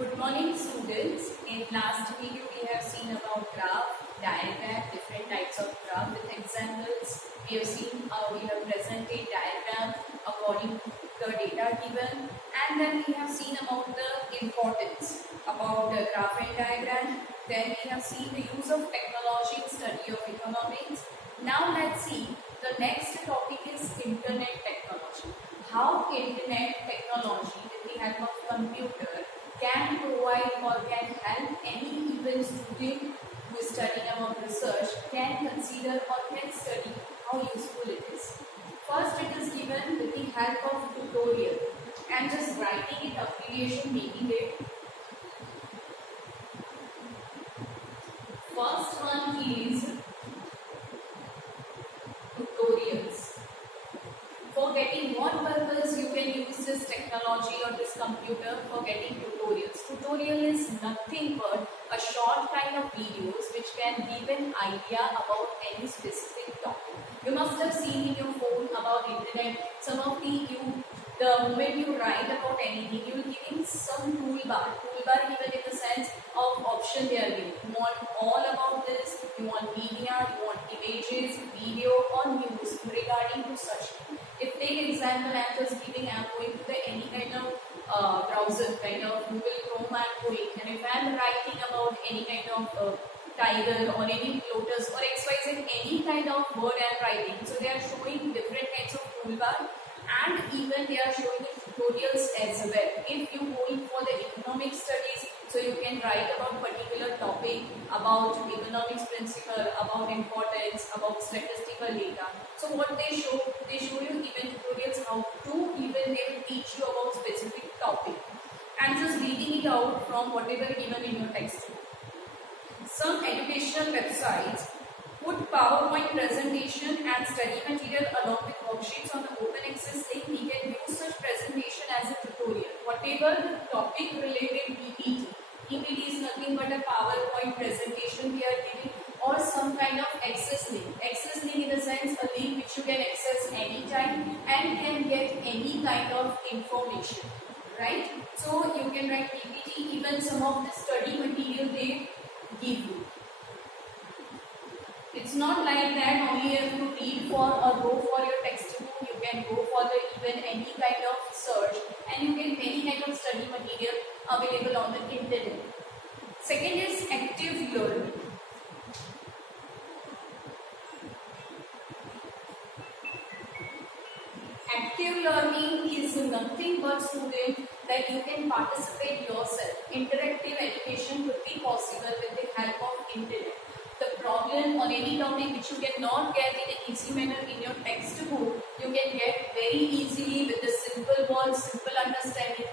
Good morning students. In last video we have seen about graph, diagram, different types of graph with examples. We have seen how we have presented diagram according to the data given, and then we have seen about the importance about the graph and diagram. Then we have seen the use of technology in study of economics. Now let's see the next topic is internet technology. How internet technology with the help of computer can provide or can help any even student who is studying about research can consider or can study how useful it is. First, it is given with the help of tutorial. I am just writing it abbreviation, making it. First one is tutorials. For getting what purpose you can use this technology or this computer for getting tutorials. Tutorial is nothing but a short kind of videos which can give an idea about any specific topic. You must have seen in your phone about internet, some of the moment you write about anything, you will give in some toolbar given in the sense of option they are giving. You want all about this, you want media, you want images, video or news regarding to such. If take example, I am just giving, I am going to any kind of browser, kind of Google Chrome I am going, and if I am writing about any kind of tiger or any lotus or XYZ, any kind of word I am writing, so they are showing different kinds of toolbar and even they are showing tutorials as well. If you go in for the economic studies, so you can write about particular topic, about economics principle, about importance, about statistical data. So what they show you even tutorials how to, even they will teach you about specific topic. And just reading it out from whatever given in your textbook. Some educational websites put PowerPoint presentation and study material along with worksheets on the open access link. We can use such presentation as a tutorial. Whatever the topic related PPT. PPT is nothing but a PowerPoint presentation we are giving or some kind of access link. Access link in the sense a link which you can access anytime and can get any kind of information. Right? So you can write PPT, even some of the study material they give you. It's not like that only you have to read for or go for your textbook. You can go for the even any kind of search and you get any kind of study material available on the internet. Second is active learning. Active learning is nothing but student that you can participate yourself. Interactive education could be possible with the help of internet. The problem on any topic which you cannot get in an easy manner in your textbook, you can get very easily with the simple words, simple understanding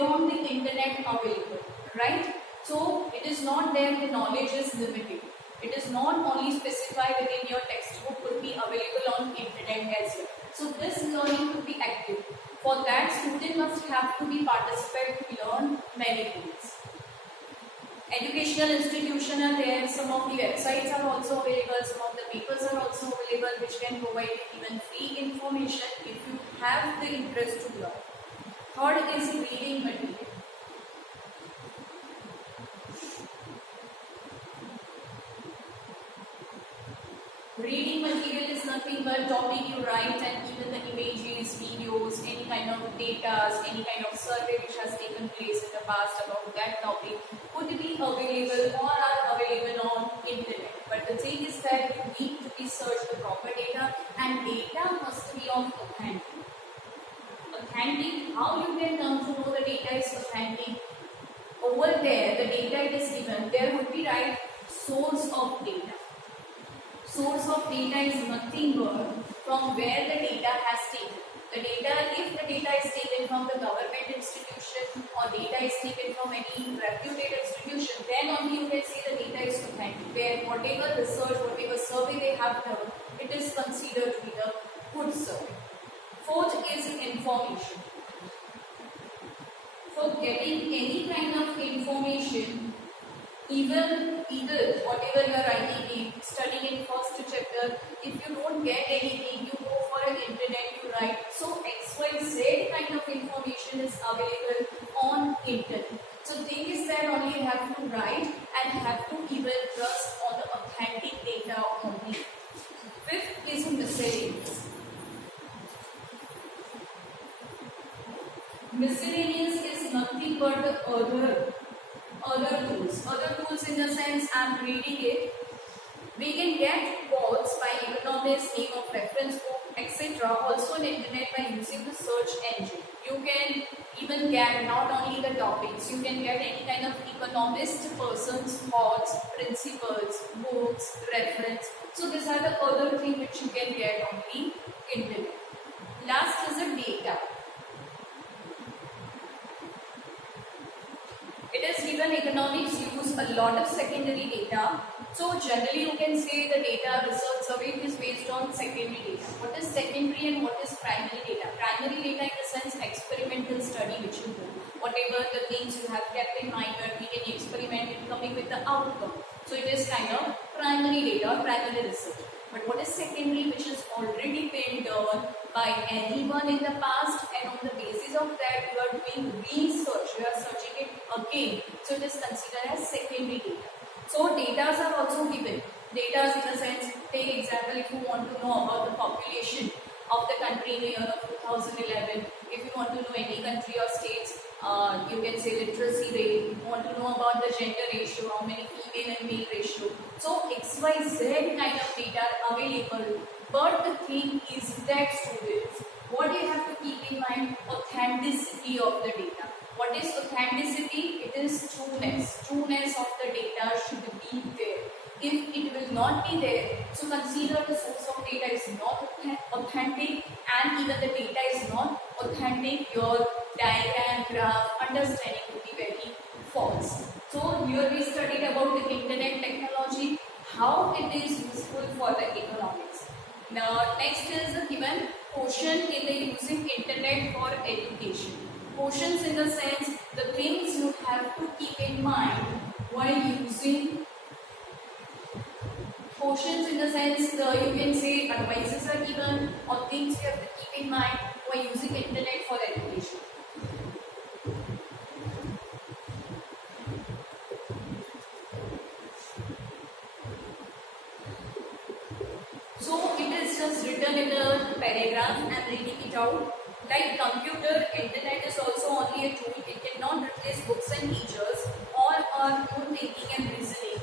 on the internet available, right? So it is not there the knowledge is limited. It is not only specified within your textbook, could be available on internet as well. So this learning could be active. For that, student must have to be participate to learn many things. Educational institutions are there, some of the websites are also available, some of the papers are also available which can provide even free information if you have the interest to learn. Third is reading material. Reading material is nothing but topic you write and even the images, videos, any kind of data, any kind of survey which has taken place in the past about that topic could be available or are available on internet. But the thing is that you need to research the proper data and data must be of authentic. Authentic, how you can come to know the data is authentic? Over there, the data is given, there would be right source of data. Source of data is nothing but from where the data has taken. The data, if the data is taken from the government institution or data is taken from any reputed institution, then only you can say the data is authentic. Where whatever research, whatever survey they have done, it is considered to be the good survey. Fourth is information. For getting any kind of information, either whatever you are writing, studying in first chapter, if you don't get anything, you go for an internet, you write. So XYZ kind of information is available on internet. So thing have to write and have to even trust on the authentic data only. Fifth is miscellaneous. Miscellaneous is nothing but the other tools. Other tools in the sense I am reading it. We can get quotes by economists, name of reference book, etc. also on the internet by using the search engine. You can even get not only the topics, you can get any kind of economist person's thoughts, principles, books, reference. So these are the other things which you can get on the internet. Last is the data. It is given economics use a lot of secondary data. So generally you can say the data research survey is based on secondary data. What is secondary and what is primary data? Primary data in the sense experimental study which you do. Whatever the things you have kept in mind, you are doing any experiment and coming with the outcome. So it is kind of primary data or primary research. But what is secondary, which has already been done by anyone in the past, and on the basis of that you are doing research, you are searching it again. So it is considered as secondary data. So data are also given. Data in the sense, take example, if you want to know about the population of the country in the year of 2011, if you want to know any country or states, you can say literacy rate, you want to know about the gender ratio, how many female and male ratio. So XYZ kind of data are available. But the thing is that students, what you have to keep in mind, authenticity of the data. What is authenticity? It is trueness. Trueness of the data should be there. If it will not be there, so consider the source of data is not authentic and even the data is not authentic, your diagram, graph, understanding would be very false. So here we studied about the internet technology, how it is useful for the economics. Now next is a given portion in the using internet for education. Portions in the sense, the things you have to keep in mind while using. Portions in the sense, you can say advices are given or things you have to keep in mind while using internet for education. So it is just written in a paragraph. I am reading it out. Like computer, internet is also only a tool. It cannot replace books and teachers or our own thinking and reasoning.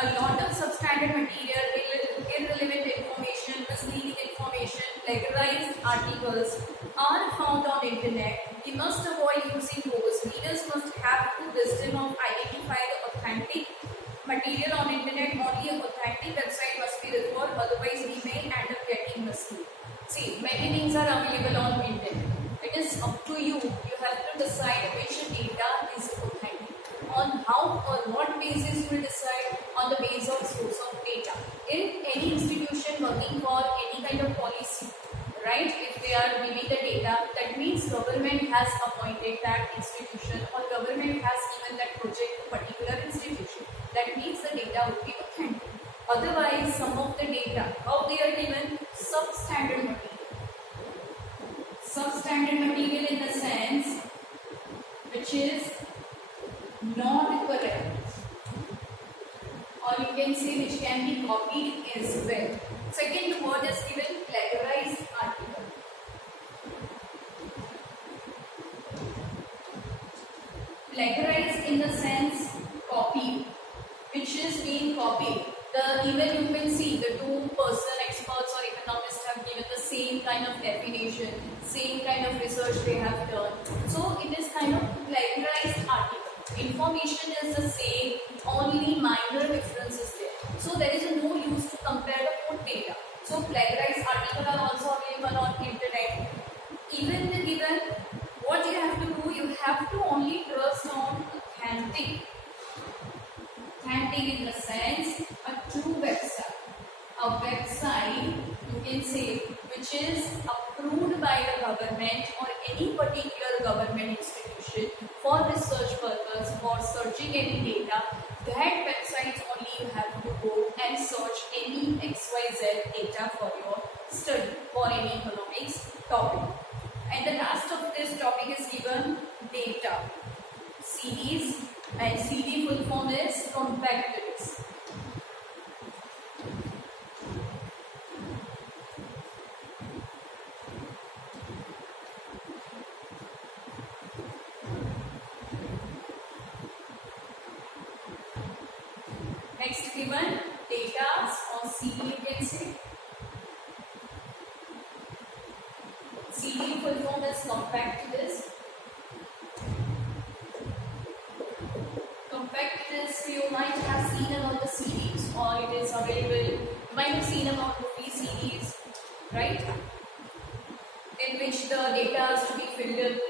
A lot of substandard material, irrelevant information, misleading information, plagiarized articles are found on internet. We must avoid using those. Readers must have to wisdom of identify the authentic material on internet. Only an authentic website must be referred, otherwise we may end up getting misled. See, many things are available on internet. It is up to you. You have to decide which data is authentic. On how or what basis you will decide, on the basis of source of data. If any institution working for any kind of policy, right, if they are giving the data, that means government has appointed that institution or government has given that project to particular institution. That means the data would be authentic. Otherwise, some of the data, how they are given, substandard material. Substandard material in the sense which is not correct, or you can say which can be copied as well. Second word is given plagiarized article. Plagiarized in the sense copied, which is being copied. Even you can see the two person experts or economists have given the same kind of definition, same kind of research they have done. So it is kind of plagiarized article. Information is the same, only minor difference is there. So there is no use to compare the both data. So plagiarized articles are also available on internet. Even the given, what you have to do, you have to only trust on authentic. Authentic in the sense a true website. A website, you can say, which is approved by the government or any particular government institution for research purpose, for searching any data. That website only you have to go and search any XYZ data for your study, for any economics topic. And the last of this topic is given data. Series and CD full form is compact disk. Next given data on CD you can say. CD full form is compact disk. Compact disk you might have seen about the CDs, or it is available. You might have seen about movie CDs, right? In which the data is to be filled in.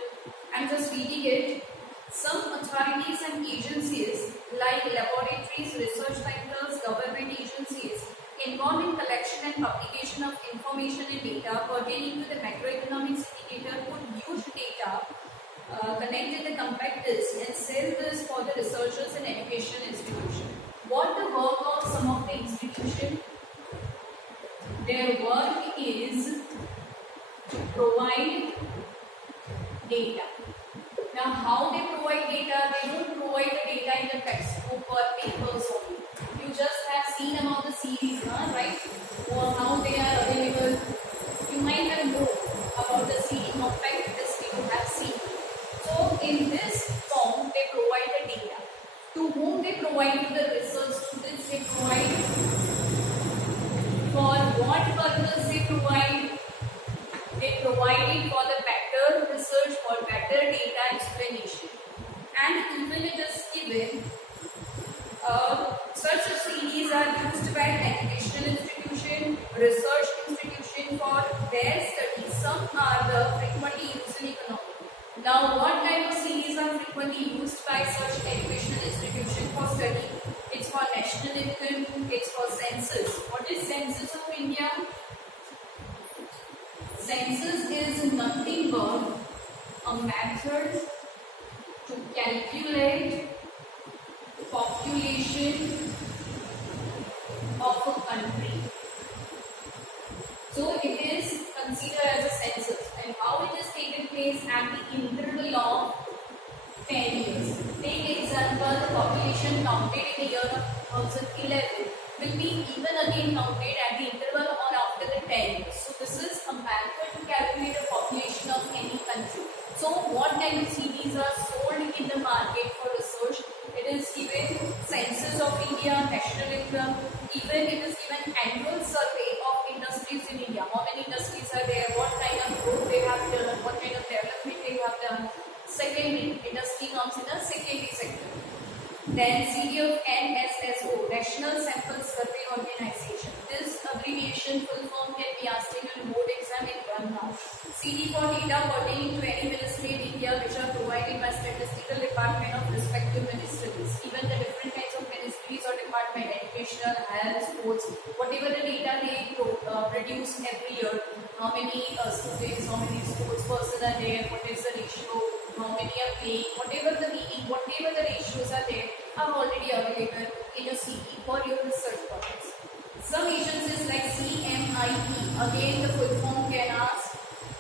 I'm just reading it. Some authorities and agencies like laboratories, research centers, government agencies involved in collection and publication of information and data pertaining to the macroeconomics indicator would use data connected the compact disk and sell this for the researchers and education institution. What the work of some of the institution? Their work is to provide data. Now, how they provide data? They don't provide the data in the textbook or papers only. You just have seen about the series, right? Or how they are available. You might have known about the CD compact disk you have seen. So, in this form, they provide the data. To whom they provide? To the research students. They provide. For what purpose they provide? They provide it for the better research, for better data explanation. And even it is given, such CDs are used by educational institution, research institution for their studies. Some are the frequently used in economy. Now, what type of CDs are frequently used by such educational institution for study? It's for national income, it's for census. What is census of India? Census is nothing but a method to calculate population of a country. So it is considered as a census, and how it is taken place at the interval of 10 years. Take example, the population counted in the year of 2011 will be even again counted at the interval or after the 10 years. So this is a method to calculate the population of any country. So what kind of CDs are sold in the market for research? It is given census of India, national income, even it is given annual survey of industries in India. How many industries are there? What kind of growth they have done? What kind of development they have done? Secondary, industry comes in the secondary sector. Then CD of NSSO, National Sample Survey Organization. This abbreviation full form can be asked in your board exam in one now. CD for data pertaining to any ministry in India which are provided by statistical department of respective ministries. Even the different kinds of ministries or department, educational, health, sports, whatever the data they produce every year. How many students, how many sports persons are there, what is the ratio, how many are playing, whatever the meaning, whatever the ratios are there, are already available in your CD for your research purpose. Some agencies like CMIE, again the full form can ask,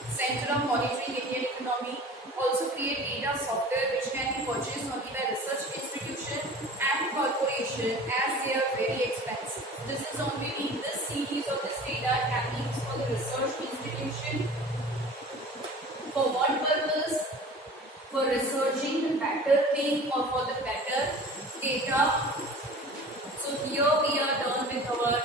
Center of Monitoring Indian Economy, also create data software which can be purchased only by research institution and corporation as they are very expensive. This is only this series of this data can be used for the research institution. For what purpose? For researching the better thing or for the better data. So here we are done with our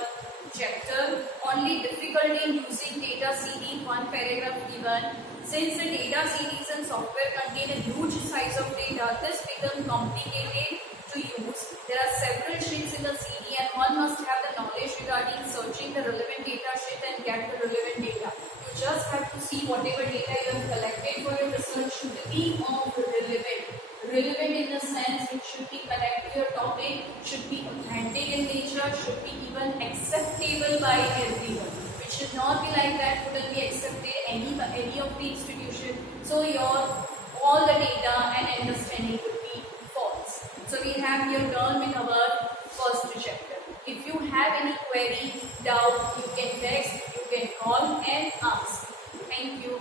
chapter. Only difficulty in using data CD, one paragraph given. Since the data CDs and software contain a huge size of data, this becomes complicated to use. There are several sheets in the CD and one must have the knowledge regarding searching the relevant data sheet and get the relevant data. You just have to see whatever data you have collected for your research should be of relevant. Relevant in the sense it should be connected to your topic, should be authentic in nature, should be even acceptable by everyone. It should not be like that, wouldn't be accepted any of the institution. So your all the data and understanding would be false. So we have here done with our first chapter. If you have any query, doubt, you can text, you can call and ask. Thank you.